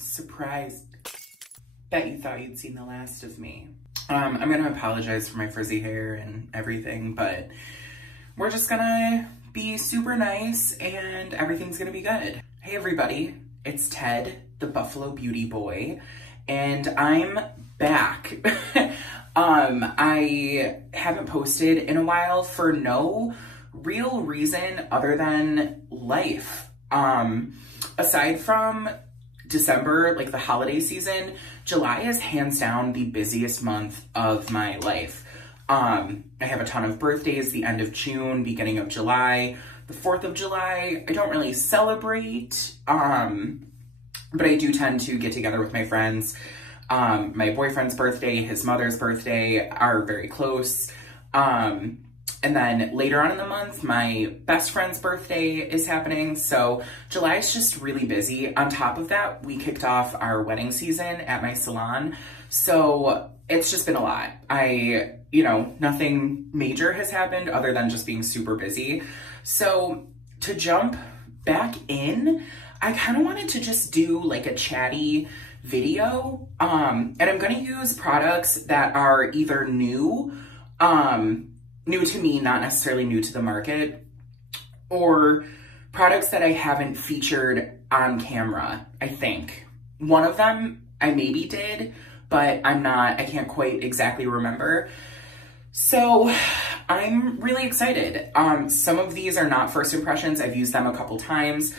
Surprise. Bet you thought you'd seen the last of me. I'm gonna apologize for my frizzy hair and everything, but we're just gonna be super nice and everything's gonna be good. Hey everybody, it's Ted, the Buffalo Beauty Boy, and I'm back. I haven't posted in a while for no real reason other than life. Aside from December, like the holiday season, July is hands down the busiest month of my life. I have a ton of birthdays, the end of June, beginning of July, the 4th of July. I don't really celebrate, but I do tend to get together with my friends. My boyfriend's birthday, his mother's birthday are very close. And then later on in the month, my best friend's birthday is happening. So July is just really busy. On top of that, we kicked off our wedding season at my salon. So it's just been a lot. Nothing major has happened other than just being super busy. So to jump back in, I kind of wanted to just do like a chatty video. And I'm going to use products that are either new to me, not necessarily new to the market, or products that I haven't featured on camera, I think. One of them I maybe did, but I can't quite exactly remember. So I'm really excited. Some of these are not first impressions. I've used them a couple times.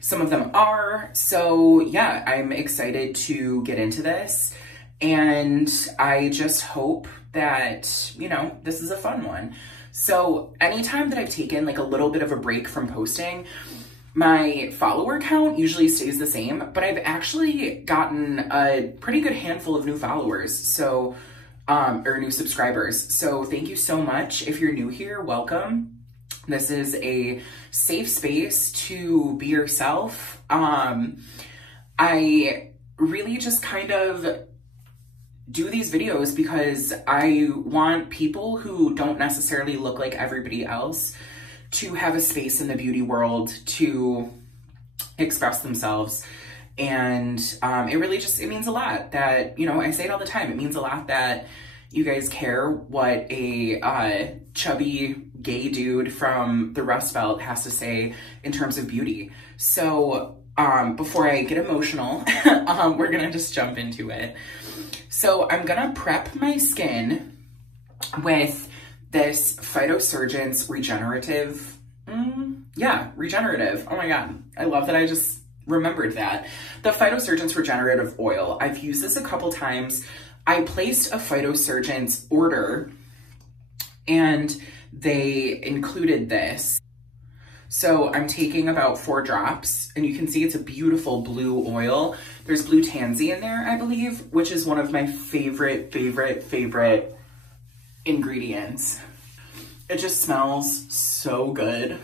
Some of them are. So yeah, I'm excited to get into this. And I just hope that, this is a fun one. So anytime that I've taken like a little bit of a break from posting, my follower count usually stays the same, but I've actually gotten a pretty good handful of new followers. So, or new subscribers. So thank you so much. If you're new here, welcome. This is a safe space to be yourself. I really just kind of do these videos because I want people who don't necessarily look like everybody else to have a space in the beauty world to express themselves. And it means a lot that, I say it all the time, it means a lot that you guys care what a chubby gay dude from the Rust Belt has to say in terms of beauty. So before I get emotional, we're gonna just jump into it. So I'm gonna prep my skin with this Phytosurgeons regenerative, regenerative. Oh my God, I love that I just remembered that. The Phytosurgeons regenerative oil. I've used this a couple times. I placed a Phytosurgeons order and they included this. So I'm taking about 4 drops and you can see it's a beautiful blue oil. There's blue tansy in there, I believe, which is one of my favorite ingredients. It just smells so good.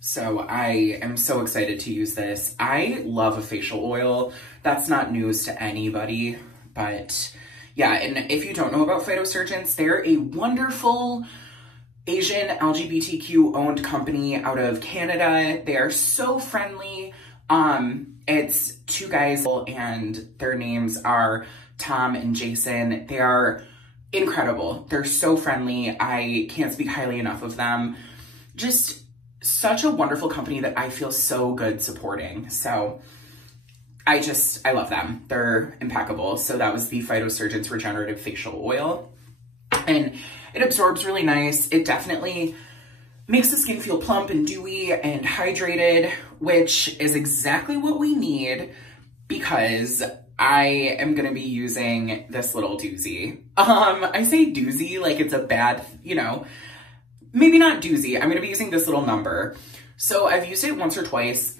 So I am so excited to use this. I love a facial oil. That's not news to anybody, but yeah. And if you don't know about Phytosurgeons, they're a wonderful Asian LGBTQ owned company out of Canada. They are so friendly. It's 2 guys and their names are Tom and Jason. They are incredible. They're so friendly. I can't speak highly enough of them. Just such a wonderful company that I feel so good supporting. So I love them. They're impeccable. So that was the Phytosurgeons Regenerative Facial Oil. And it absorbs really nice. It definitely makes the skin feel plump and dewy and hydrated, which is exactly what we need because I am gonna be using this little doozy. I say doozy like it's a bad, maybe not doozy. I'm gonna be using this little number. So I've used it once or twice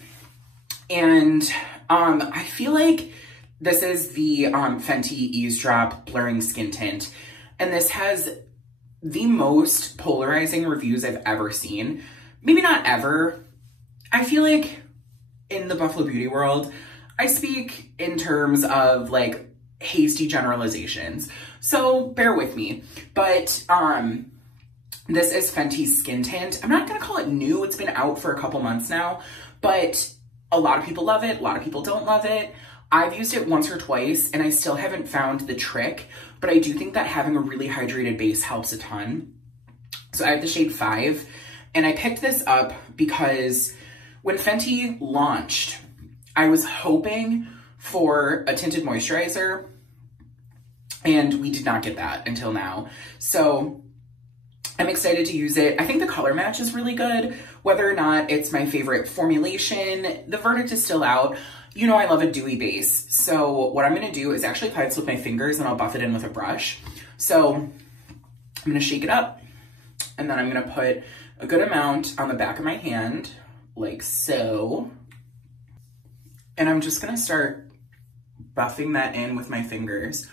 and I feel like this is the Fenty Eavesdrop Blurring Skin Tint. And this has the most polarizing reviews I've ever seen. Maybe not ever. I feel like in the Buffalo Beauty world, I speak in terms of like hasty generalizations. So bear with me. But this is Fenty Skin Tint. I'm not gonna call it new. It's been out for a couple months now, but A lot of people love it. A lot of people don't love it. I've used it once or twice and I still haven't found the trick, but I do think that having a really hydrated base helps a ton. So I have the shade 5, and I picked this up because when Fenty launched, I was hoping for a tinted moisturizer, and we did not get that until now. So I'm excited to use it. I think the color match is really good. Whether or not it's my favorite formulation, the verdict is still out. You know I love a dewy base. So what I'm gonna do is actually apply this with my fingers and I'll buff it in with a brush. So I'm gonna shake it up, and then I'm gonna put a good amount on the back of my hand, like so. And I'm just gonna start buffing that in with my fingers,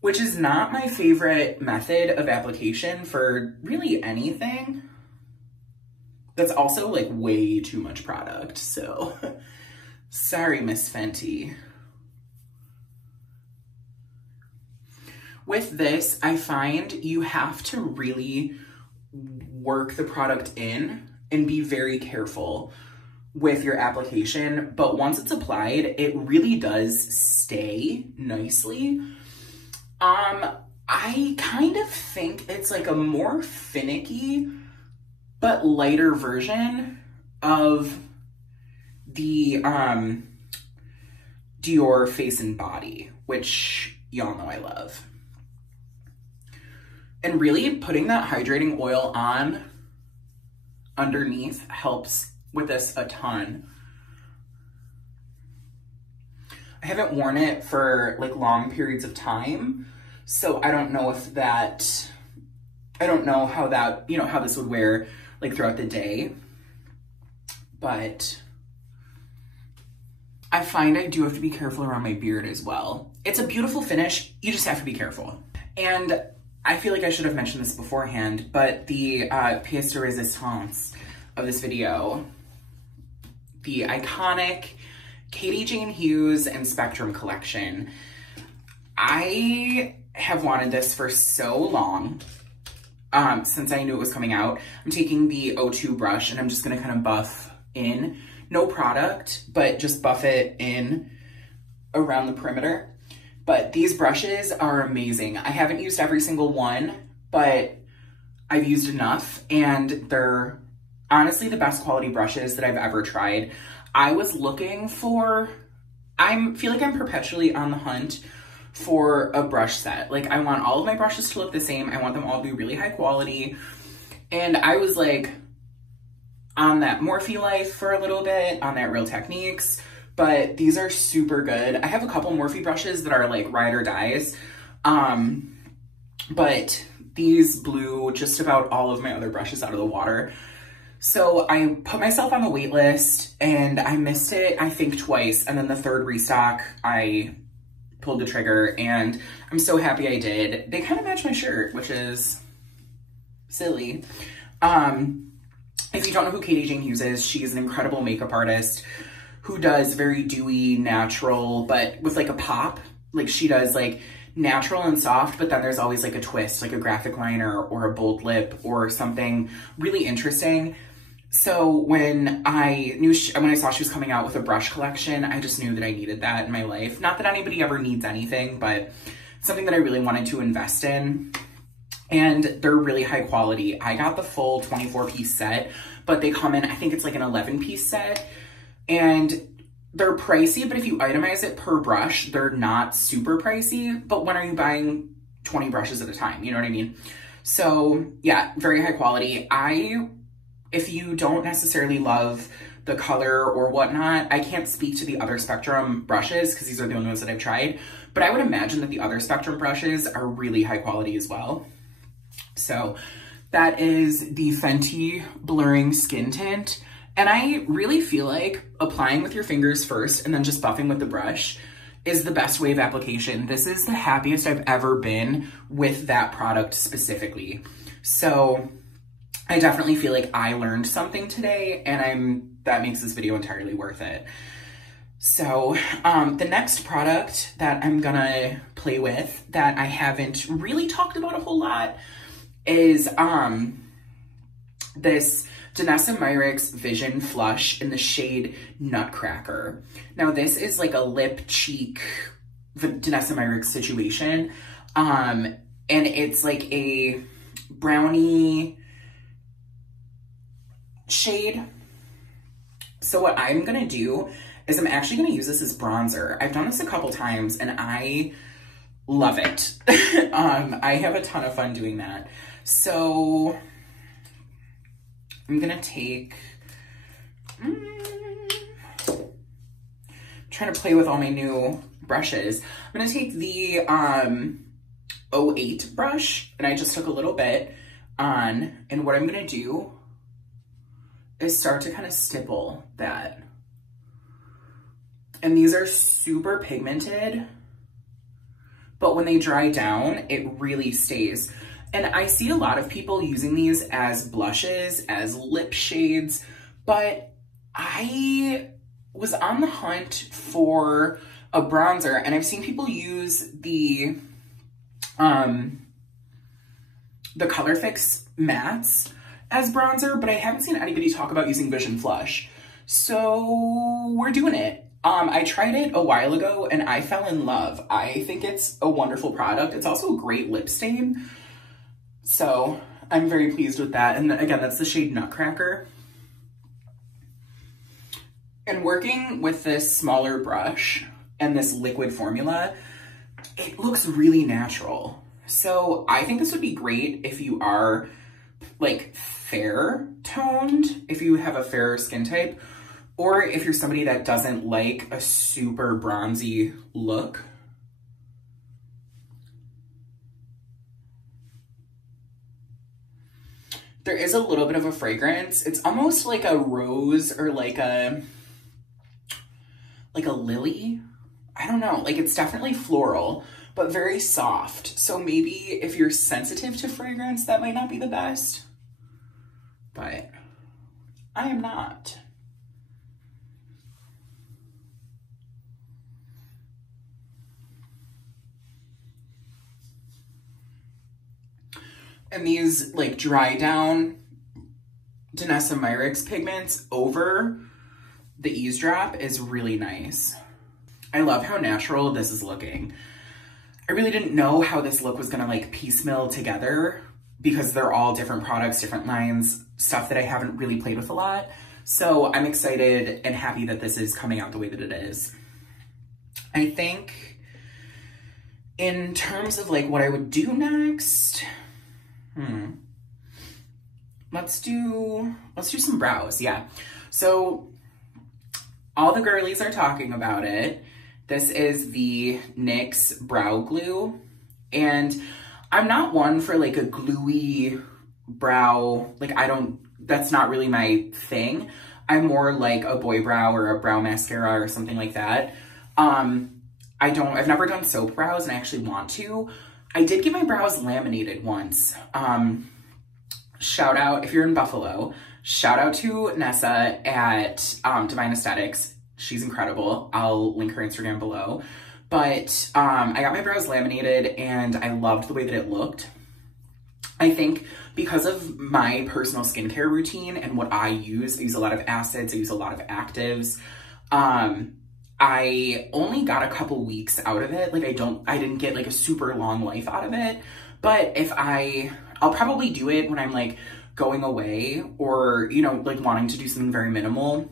which is not my favorite method of application for really anything. That's also like way too much product, so sorry, Miss Fenty. With this, I find you have to really work the product in and be very careful with your application, but once it's applied, it really does stay nicely. I kind of think it's like a more finicky but lighter version of the Dior Face and Body, which y'all know I love. And really putting that hydrating oil on underneath helps with this a ton. I haven't worn it for like long periods of time, so I don't know if that, I don't know how that, you know, how this would wear like throughout the day, but I find I do have to be careful around my beard as well. It's a beautiful finish, you just have to be careful. And I feel like I should have mentioned this beforehand, but the pièce de résistance of this video, the iconic Katie Jane Hughes and Spectrum collection. I have wanted this for so long, since I knew it was coming out. I'm taking the O2 brush and I'm just gonna kind of buff in, no product, but just buff it in around the perimeter. But these brushes are amazing. I haven't used every single one, but I've used enough, and they're honestly the best quality brushes that I've ever tried. I was looking for, feel like I'm perpetually on the hunt for a brush set. Like, I want all of my brushes to look the same. I want them all to be really high quality. And I was like on that Morphe life for a little bit, on that Real Techniques, but these are super good. I have a couple Morphe brushes that are like ride or dies, but these blew just about all of my other brushes out of the water. So I put myself on the wait list and I missed it, I think twice. And then the third restock, I pulled the trigger and I'm so happy I did. They kind of match my shirt, which is silly. If you don't know who Katie Jane Hughes is, she's an incredible makeup artist who does very dewy, natural, but with like a pop. Like, she does like natural and soft, but then there's always like a twist, like a graphic liner or a bold lip or something really interesting. So when I saw she was coming out with a brush collection, I just knew that I needed that in my life. Not that anybody ever needs anything, but something that I really wanted to invest in. And they're really high quality. I got the full 24-piece set, but they come in, I think it's like an 11-piece set. And they're pricey, but if you itemize it per brush, they're not super pricey. But when are you buying 20 brushes at a time? You know what I mean? So yeah, very high quality. If you don't necessarily love the color or whatnot, I can't speak to the other Spectrum brushes because these are the only ones that I've tried, but I would imagine that the other Spectrum brushes are really high quality as well. So that is the Fenty Blurring Skin Tint. And I really feel like applying with your fingers first and then just buffing with the brush is the best way of application. This is the happiest I've ever been with that product specifically. So I definitely feel like I learned something today, and that makes this video entirely worth it. So the next product that I'm gonna play with that I haven't really talked about a whole lot is this Danessa Myricks Vision Flush in the shade Nutcracker. Now this is like a lip cheek Danessa Myricks situation. And it's like a brownie shade. So what I'm gonna do is I'm actually gonna use this as bronzer. I've done this a couple times and I love it. I have a ton of fun doing that. So I'm gonna take, trying to play with all my new brushes. I'm gonna take the 08 brush, and I just took a little bit on, and what I'm gonna do is start to kind of stipple that. And these are super pigmented, but when they dry down, it really stays. And I see a lot of people using these as blushes, as lip shades, but I was on the hunt for a bronzer, and I've seen people use the Color Fix mattes as bronzer, but I haven't seen anybody talk about using Vision Flush. So we're doing it. I tried it a while ago and I fell in love. I think it's a wonderful product. It's also a great lip stain. So I'm very pleased with that. And again, that's the shade Nutcracker. And working with this smaller brush and this liquid formula, it looks really natural. So I think this would be great if you are like fair toned, if you have a fairer skin type, or if you're somebody that doesn't like a super bronzy look. There is a little bit of a fragrance. It's almost like a rose or like a lily. I don't know, like it's definitely floral, but very soft. So maybe if you're sensitive to fragrance, that might not be the best, but I am not. And these like dry down Danessa Myricks pigments over the Eavesdrop is really nice. I love how natural this is looking. I really didn't know how this look was gonna like piecemeal together because they're all different products, different lines, stuff that I haven't really played with a lot. So I'm excited and happy that this is coming out the way that it is. I think in terms of like what I would do next, let's do some brows, yeah. So all the girlies are talking about it. This is the NYX Brow Glue, and I'm not one for like a gluey brow, like that's not really my thing. I'm more like a boy brow or a brow mascara or something like that. I've never done soap brows and I actually want to. I did get my brows laminated once. Shout out, if you're in Buffalo, shout out to Nessa at Divine Aesthetics. She's incredible. I'll link her Instagram below. But I got my brows laminated and I loved the way that it looked. I think because of my personal skincare routine and what I use a lot of acids, I use a lot of actives. I only got a couple weeks out of it. Like I didn't get like a super long life out of it. But I'll probably do it when I'm like going away or, you know, like wanting to do something very minimal.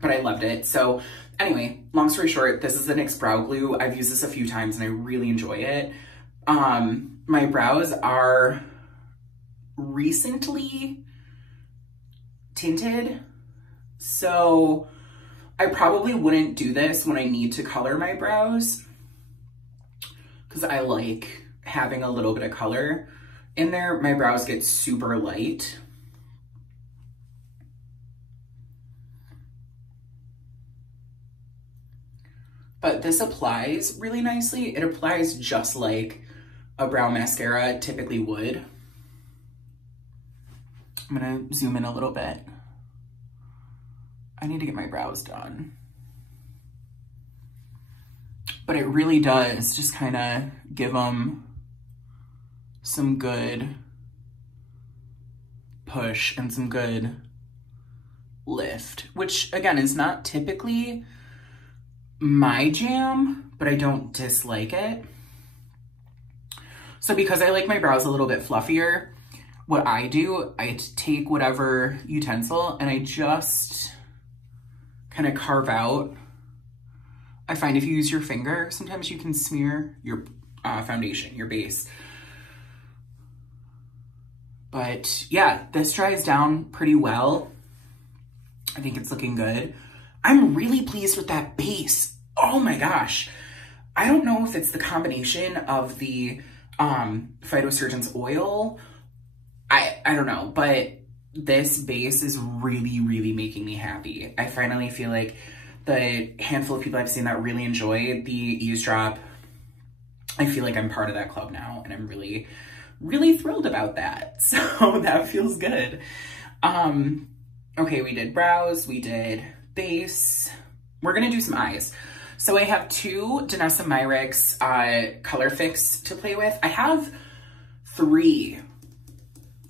But I loved it. So anyway, long story short, this is the NYX Brow Glue. I've used this a few times and I really enjoy it. My brows are recently tinted, so I probably wouldn't do this when I need to color my brows because I like having a little bit of color in there. My brows get super light. But this applies really nicely. It applies just like a brow mascara typically would. I'm gonna zoom in a little bit. I need to get my brows done. But it really does just kind of give them some good push and some good lift, which again is not typically my jam, but I don't dislike it. So because I like my brows a little bit fluffier, what I do, I take whatever utensil and I just kind of carve out. I find if you use your finger, sometimes you can smear your foundation, your base. But yeah, this dries down pretty well. I think it's looking good. I'm really pleased with that base. Oh my gosh. I don't know if it's the combination of the Phytosurgeons oil. I don't know, but this base is really, really making me happy. I finally feel like the handful of people I've seen that really enjoy the eavesdrop, I feel like I'm part of that club now, and I'm really, really thrilled about that. So that feels good. Okay, we did brows, we did base. We're gonna do some eyes. So I have two Danessa Myricks Color Fix to play with. I have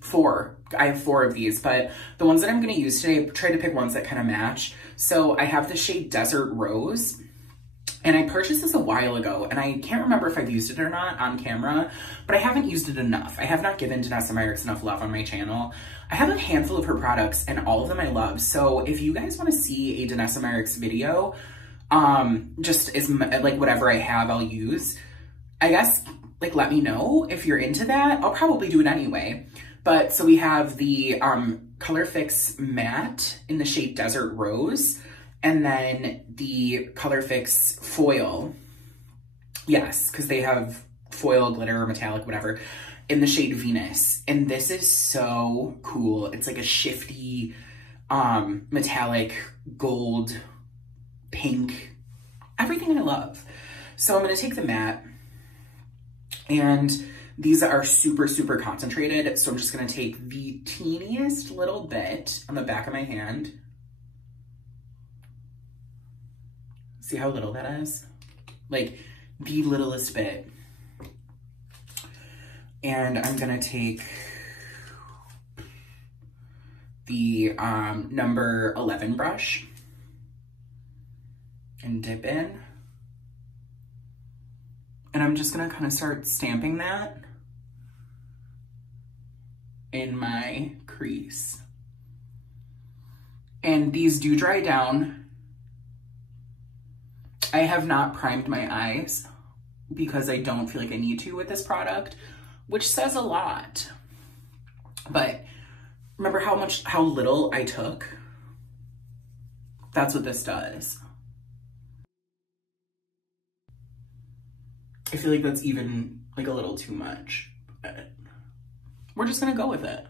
four. I have four of these, but the ones that I'm gonna use today, I tried to pick ones that kind of match. So I have the shade Desert Rose, and I purchased this a while ago, and I can't remember if I've used it or not on camera, but I haven't used it enough. I have not given Danessa Myricks enough love on my channel. I have a handful of her products, and all of them I love. So if you guys want to see a Danessa Myricks video, just as like whatever I have, I'll use. I guess like let me know if you're into that. I'll probably do it anyway. But so we have the Color Fix Matte in the shade Desert Rose, and then the Color Fix Foil. Yes, because they have foil, glitter, metallic, whatever, in the shade Venus. And this is so cool. It's like a shifty, metallic, gold, pink, everything I love. So I'm gonna take the matte, and these are super, super concentrated. So I'm just gonna take the teeniest little bit on the back of my hand. See how little that is? Like the littlest bit. And I'm gonna take the number 11 brush and dip in. And I'm just gonna kind of start stamping that in my crease. And these do dry down. I have not primed my eyes because I don't feel like I need to with this product, which says a lot. But remember how little I took? That's what this does. I feel like that's even like a little too much, but we're just gonna go with it.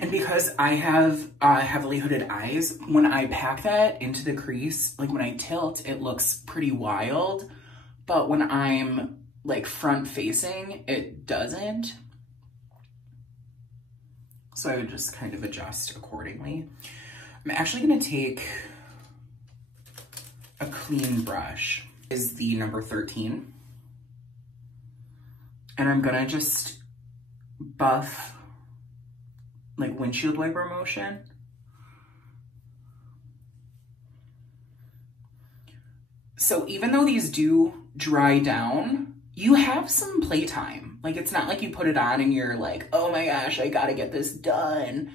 And because I have heavily hooded eyes, when I pack that into the crease, like when I tilt, it looks pretty wild. But when I'm like front facing, it doesn't. So I would just kind of adjust accordingly. I'm actually gonna take a clean brush, is the number 13. And I'm gonna just buff like windshield wiper motion. So even though these do dry down, you have some playtime. Like it's not like you put it on and you're like, oh my gosh, I gotta get this done.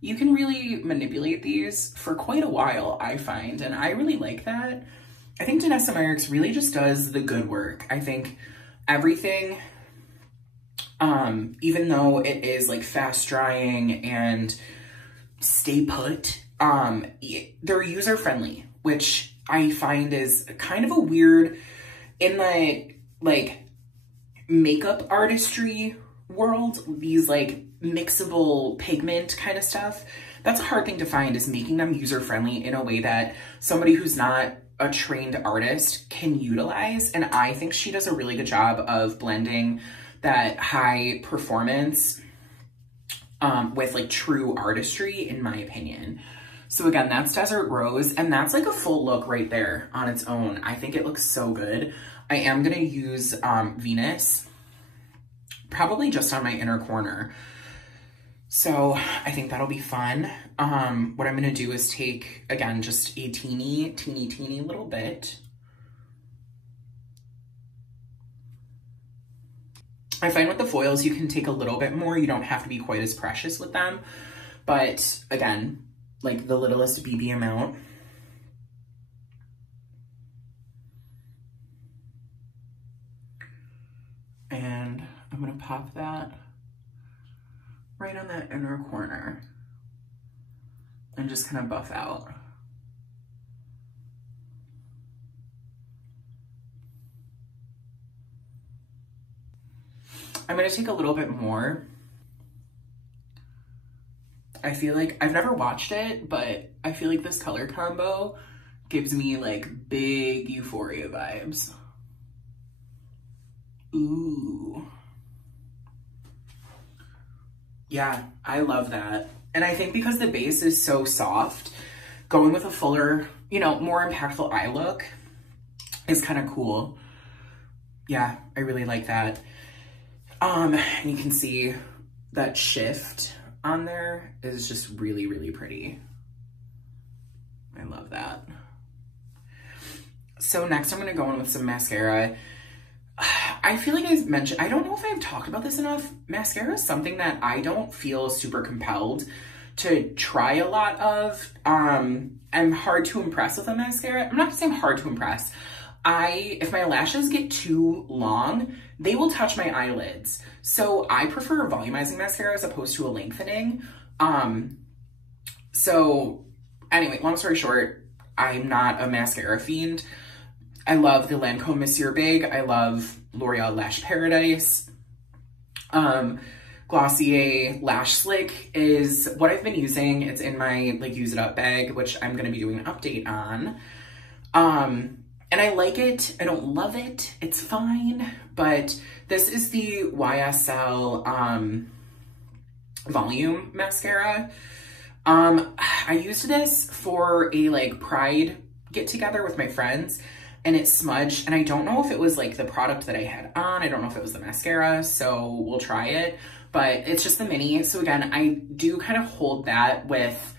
You can really manipulate these for quite a while, I find, and I really like that. I think Danessa Myricks really just does the good work. I think everything, even though it is like fast drying and stay put, they're user friendly, which I find is kind of a weird, in the like makeup artistry world, these like mixable pigment kind of stuff, that's a hard thing to find, is making them user-friendly in a way that somebody who's not a trained artist can utilize. And I think she does a really good job of blending that high performance with like true artistry, in my opinion. So again, that's Desert Rose, and that's like a full look right there on its own. I think it looks so good. I am gonna use Venus, probably just on my inner corner. So I think that'll be fun. What I'm gonna do is take, again, just a teeny little bit. I find with the foils, you can take a little bit more. You don't have to be quite as precious with them. But again, like the littlest BB amount. And I'm gonna pop that right on that inner corner and just kind of buff out. I'm gonna take a little bit more. I feel like, I've never watched it, but I feel like this color combo gives me like big Euphoria vibes. Ooh. Yeah, I love that. And I think because the base is so soft, going with a fuller, you know, more impactful eye look is kind of cool. Yeah, I really like that. And you can see that shift on there is just really, really pretty. I love that. So next I'm gonna go in with some mascara. I feel like I mentioned, I don't know if I've talked about this enough. Mascara is something that I don't feel super compelled to try a lot of. I'm hard to impress with a mascara. I'm not gonna say I'm hard to impress. If my lashes get too long, they will touch my eyelids. So I prefer a volumizing mascara as opposed to a lengthening. So anyway, long story short, I'm not a mascara fiend. I love the Lancome Monsieur Big. I love L'Oreal Lash Paradise. Glossier Lash Slick is what I've been using. It's in my like use it up bag, which I'm gonna be doing an update on. And I like it. I don't love it. It's fine. But this is the YSL Volume Mascara. I used this for a like Pride get together with my friends and it smudged. And I don't know if it was like the product that I had on. I don't know if it was the mascara. So we'll try it. But it's just the mini. So again, I do kind of hold that with,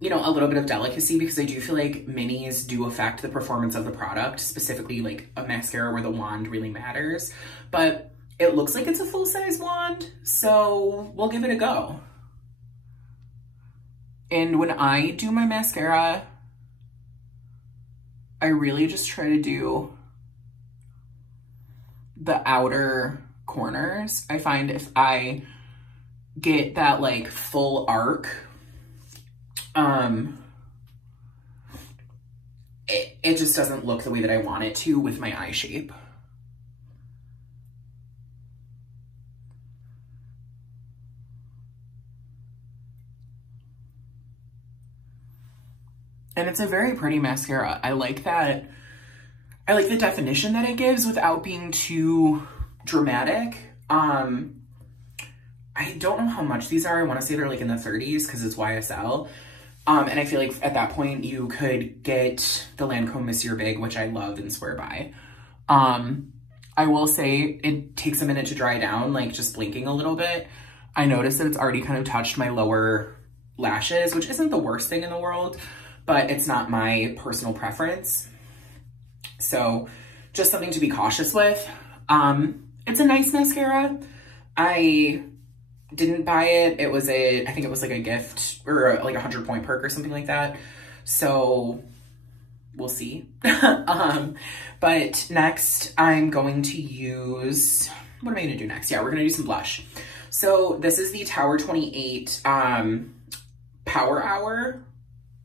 you know, a little bit of delicacy because I do feel like minis do affect the performance of the product, specifically like a mascara where the wand really matters. But it looks like it's a full-size wand, so we'll give it a go. And when I do my mascara, I really just try to do the outer corners. I find if I get that like full arc, it just doesn't look the way that I want it to with my eye shape. And it's a very pretty mascara. I like that. I like the definition that it gives without being too dramatic. I don't know how much these are. I want to say they're like in the 30s because it's YSL. And I feel like at that point you could get the Lancome Monsieur Big, which I love and swear by. I will say it takes a minute to dry down, like just blinking a little bit. I noticed that it's already kind of touched my lower lashes, which isn't the worst thing in the world, but it's not my personal preference. So just something to be cautious with. It's a nice mascara. I didn't buy it. It was I think it was like a gift or like a 100-point perk or something like that. So we'll see. But next I'm going to use, what am I gonna do next? Yeah, we're gonna do some blush. So this is the Tower 28 Power Hour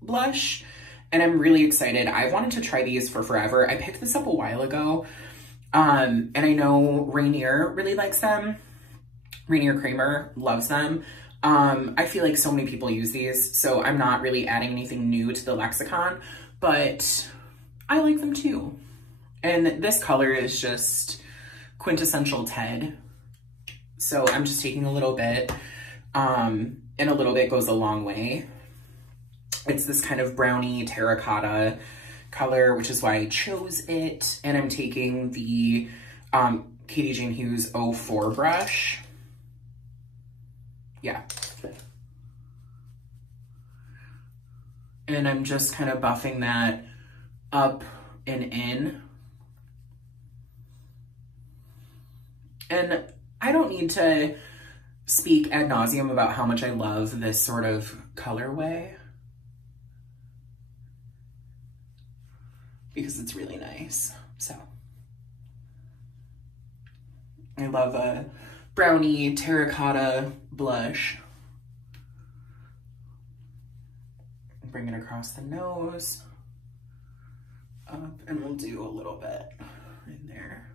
blush. And I'm really excited. I wanted to try these for forever. I picked this up a while ago. And I know Rainier really likes them. Rainier Kramer loves them. I feel like so many people use these, so I'm not really adding anything new to the lexicon, but I like them too. And this color is just quintessential Ted. So I'm just taking a little bit, and a little bit goes a long way. It's this kind of brownie terracotta color, which is why I chose it. And I'm taking the Katie Jane Hughes 04 brush. Yeah. And I'm just kind of buffing that up and in. And I don't need to speak ad nauseum about how much I love this sort of colorway, because it's really nice. So I love a brownie terracotta blush. Bring it across the nose, up, and we'll do a little bit in there.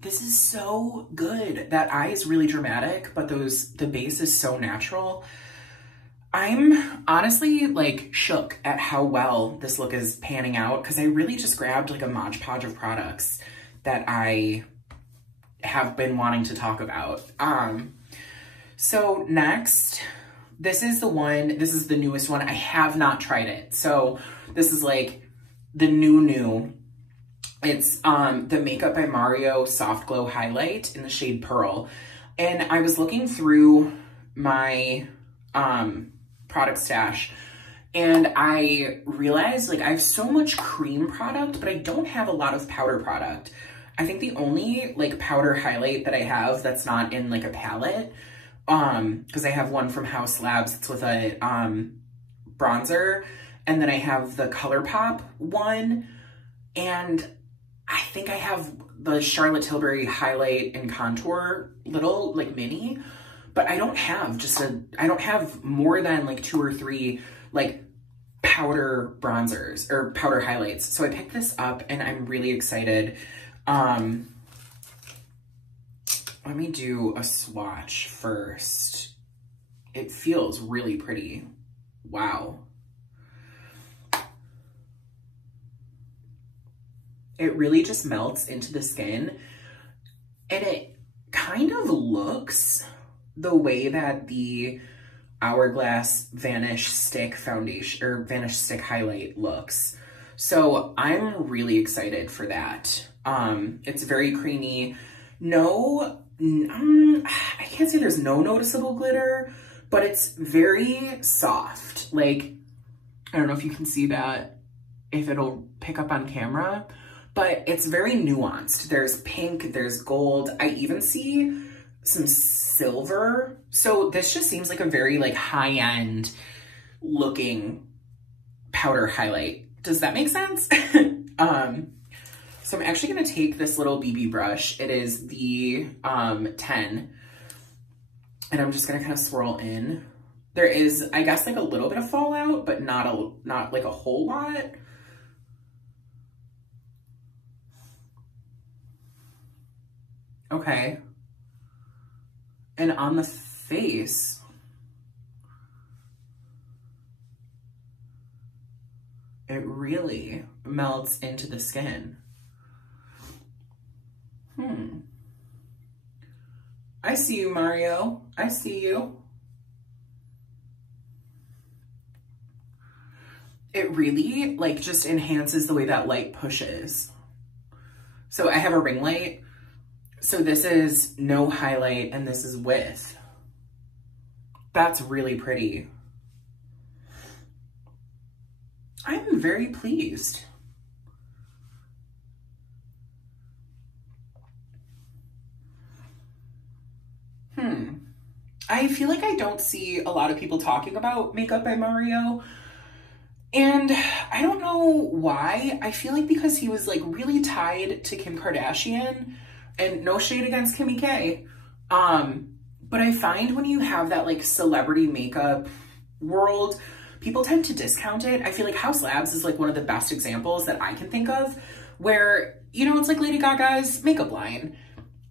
This is so good. That eye is really dramatic, but the base is so natural. I'm honestly like shook at how well this look is panning out, because I really just grabbed like a Mod Podge of products that I have been wanting to talk about. So next, this is the newest one. I have not tried it. So this is like the new. It's the Makeup by Mario Soft Glow Highlight in the shade Pearl. And I was looking through my product stash, and I realized like I have so much cream product, but I don't have a lot of powder product. I think the only like powder highlight that I have that's not in like a palette, because I have one from House Labs, it's with a bronzer, and then I have the ColourPop one, and I think I have the Charlotte Tilbury highlight and contour little like mini, but I don't have I don't have more than like 2 or 3 like powder bronzers or powder highlights. So I picked this up and I'm really excited. Let me do a swatch first. It feels really pretty. Wow. It really just melts into the skin, and it kind of looks the way that the Hourglass Vanish Stick foundation or Vanish Stick highlight looks. So I'm really excited for that. It's very creamy. No, I can't say there's no noticeable glitter, but it's very soft. Like, I don't know if you can see that, if it'll pick up on camera, but it's very nuanced. There's pink, there's gold. I even see some silver. So this just seems like a very like high-end looking powder highlight. Does that make sense? So I'm actually gonna take this little BB brush. It is the 10, and I'm just gonna kind of swirl in. There is, I guess, like a little bit of fallout, but not like a whole lot. Okay. And on the face, it really melts into the skin. I see you, Mario. I see you. It really like just enhances the way that light pushes. So I have a ring light. So this is no highlight and this is with. That's really pretty. I'm very pleased. I feel like I don't see a lot of people talking about Makeup by Mario. And I don't know why. I feel like because he was like really tied to Kim Kardashian, and no shade against Kimmy K. But I find when you have that like celebrity makeup world, people tend to discount it. I feel like House Labs is like one of the best examples that I can think of where, you know, it's like Lady Gaga's makeup line.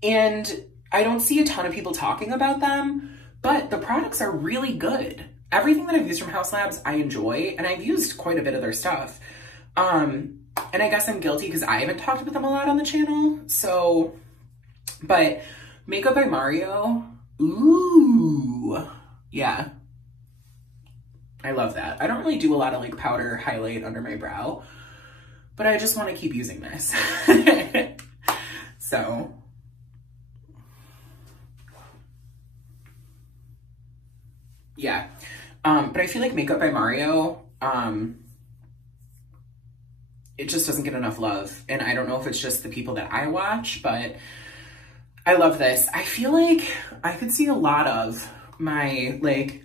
And I don't see a ton of people talking about them, but the products are really good. Everything that I've used from House Labs, I enjoy, and I've used quite a bit of their stuff. And I guess I'm guilty because I haven't talked about them a lot on the channel. So, but Makeup by Mario, ooh, yeah. I love that. I don't really do a lot of like powder highlight under my brow, but I just want to keep using this. So, yeah. But I feel like Makeup by Mario, it just doesn't get enough love. And I don't know if it's just the people that I watch, but I love this. I feel like I could see a lot of my like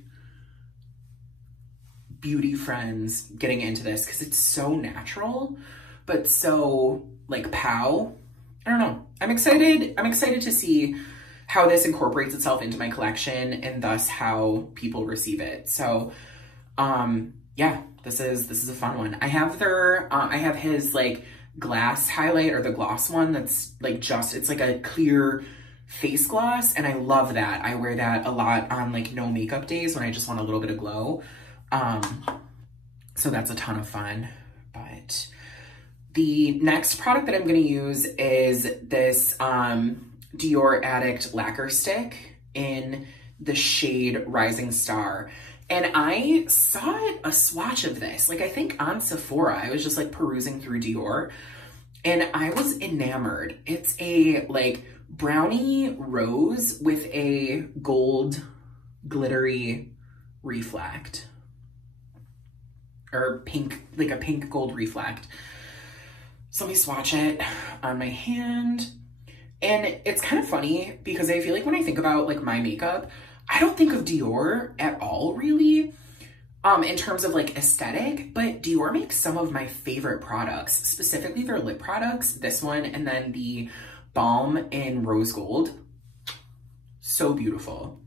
beauty friends getting into this because it's so natural, but so like pow. I don't know. I'm excited to see how this incorporates itself into my collection and thus how people receive it. So, yeah, this is a fun one. I have I have his like glass highlight, or the gloss one that's like it's like a clear face gloss, and I love that. I wear that a lot on like no makeup days when I just want a little bit of glow. So that's a ton of fun. But the next product that I'm gonna use is this Dior Addict Lacquer Stick in the shade Rising Star. And I saw a swatch of this, like I think on Sephora. I was just like perusing through Dior and I was enamored. It's a like brownie rose with a gold glittery reflect, or pink, like a pink gold reflect. So let me swatch it on my hand. And it's kind of funny because I feel like when I think about like my makeup, I don't think of Dior at all really, in terms of like aesthetic, but Dior makes some of my favorite products, specifically their lip products, this one, and then the balm in rose gold. So beautiful.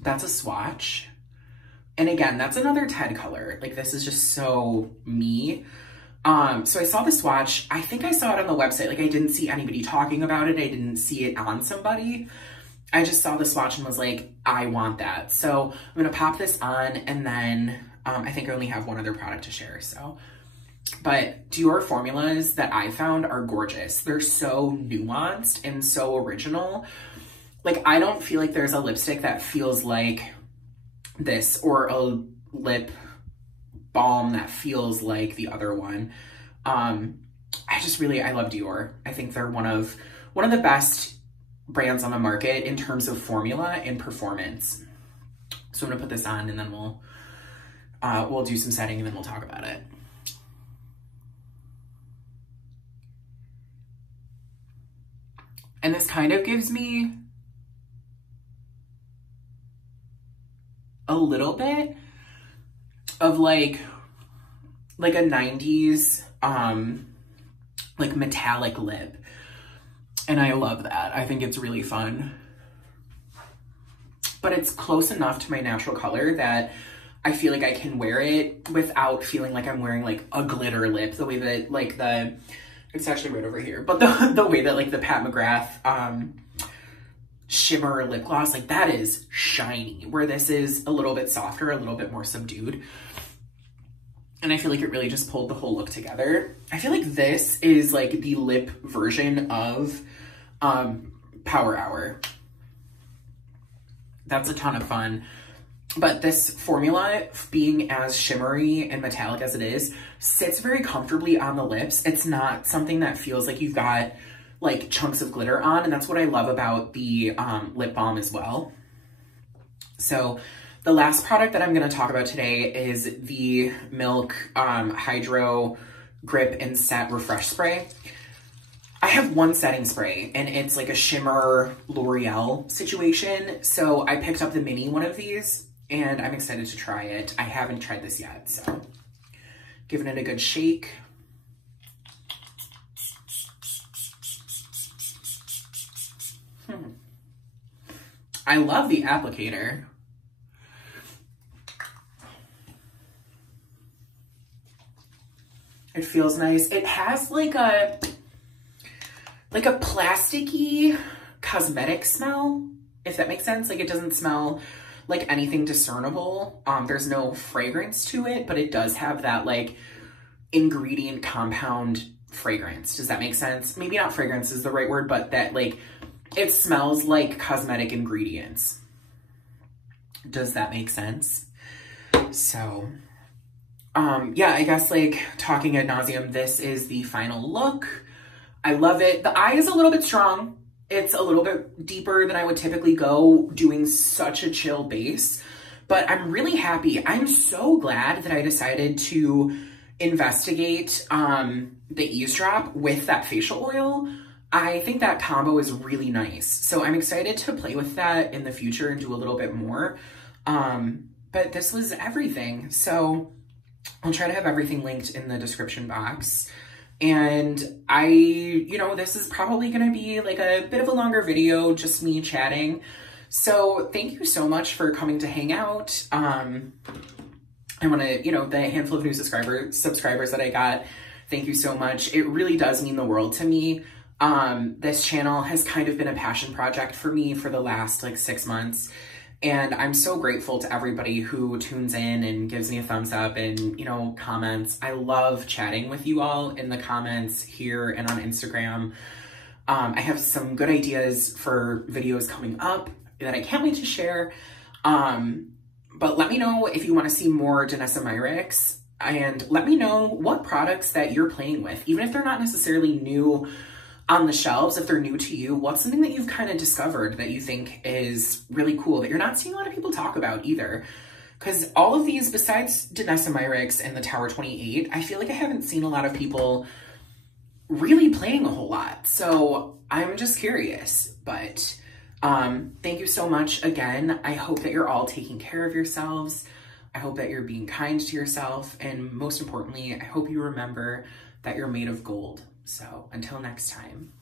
That's a swatch. And again, that's another Ted color. Like this is just so me. So I saw the swatch. I think I saw it on the website. Like I didn't see anybody talking about it. I didn't see it on somebody. I just saw the swatch and was like, I want that. So I'm gonna pop this on, and then I think I only have one other product to share. So, but Dior formulas that I found are gorgeous. They're so nuanced and so original. Like I don't feel like there's a lipstick that feels like this, or a lip balm that feels like the other one. I love Dior. I think they're one of the best brands on the market in terms of formula and performance. So I'm gonna put this on, and then we'll do some setting, and then we'll talk about it. And this kind of gives me a little bit of like a 90s like metallic lip. And I love that. I think it's really fun. But it's close enough to my natural color that I feel like I can wear it without feeling like I'm wearing like a glitter lip, the way that like it's actually right over here, but the way that like the Pat McGrath shimmer lip gloss, like that is shiny, where this is a little bit softer, a little bit more subdued. And I feel like it really just pulled the whole look together. I feel like this is like the lip version of Power Hour. That's a ton of fun. But this formula, being as shimmery and metallic as it is, sits very comfortably on the lips. It's not something that feels like you've got like chunks of glitter on, and that's what I love about the lip balm as well. So the last product that I'm gonna talk about today is the Milk Hydro Grip and Set Refresh Spray. I have one setting spray, and it's like a shimmer L'Oreal situation. So I picked up the mini one of these, and I'm excited to try it. I haven't tried this yet, so giving it a good shake. I love the applicator. It feels nice. It has like a plasticky cosmetic smell, if that makes sense. Like it doesn't smell like anything discernible. There's no fragrance to it, but it does have that like ingredient compound fragrance. Does that make sense? Maybe not fragrance is the right word, but that like it smells like cosmetic ingredients. Does that make sense? So, yeah, I guess like talking ad nauseum, this is the final look. I love it. The eye is a little bit strong. It's a little bit deeper than I would typically go doing such a chill base, but I'm really happy. I'm so glad that I decided to investigate the eavesdrop with that facial oil. I think that combo is really nice. So I'm excited to play with that in the future and do a little bit more. But this was everything. So I'll try to have everything linked in the description box. And you know, this is probably going to be like a bit of a longer video, just me chatting. So thank you so much for coming to hang out. I want to, you know, the handful of new subscribers that I got, thank you so much. It really does mean the world to me. This channel has kind of been a passion project for me for the last like 6 months. And I'm so grateful to everybody who tunes in and gives me a thumbs up and, you know, comments. I love chatting with you all in the comments here and on Instagram. I have some good ideas for videos coming up that I can't wait to share. But let me know if you want to see more Denesamyrex, and let me know what products that you're playing with, even if they're not necessarily new on the shelves. If they're new to you, what's something that you've kind of discovered that you think is really cool that you're not seeing a lot of people talk about either? Because all of these, besides Denesamyrex and the Tower 28, I feel like I haven't seen a lot of people really playing a whole lot. So I'm just curious, but thank you so much again. I hope that you're all taking care of yourselves. I hope that you're being kind to yourself. And most importantly, I hope you remember that you're made of gold. So until next time.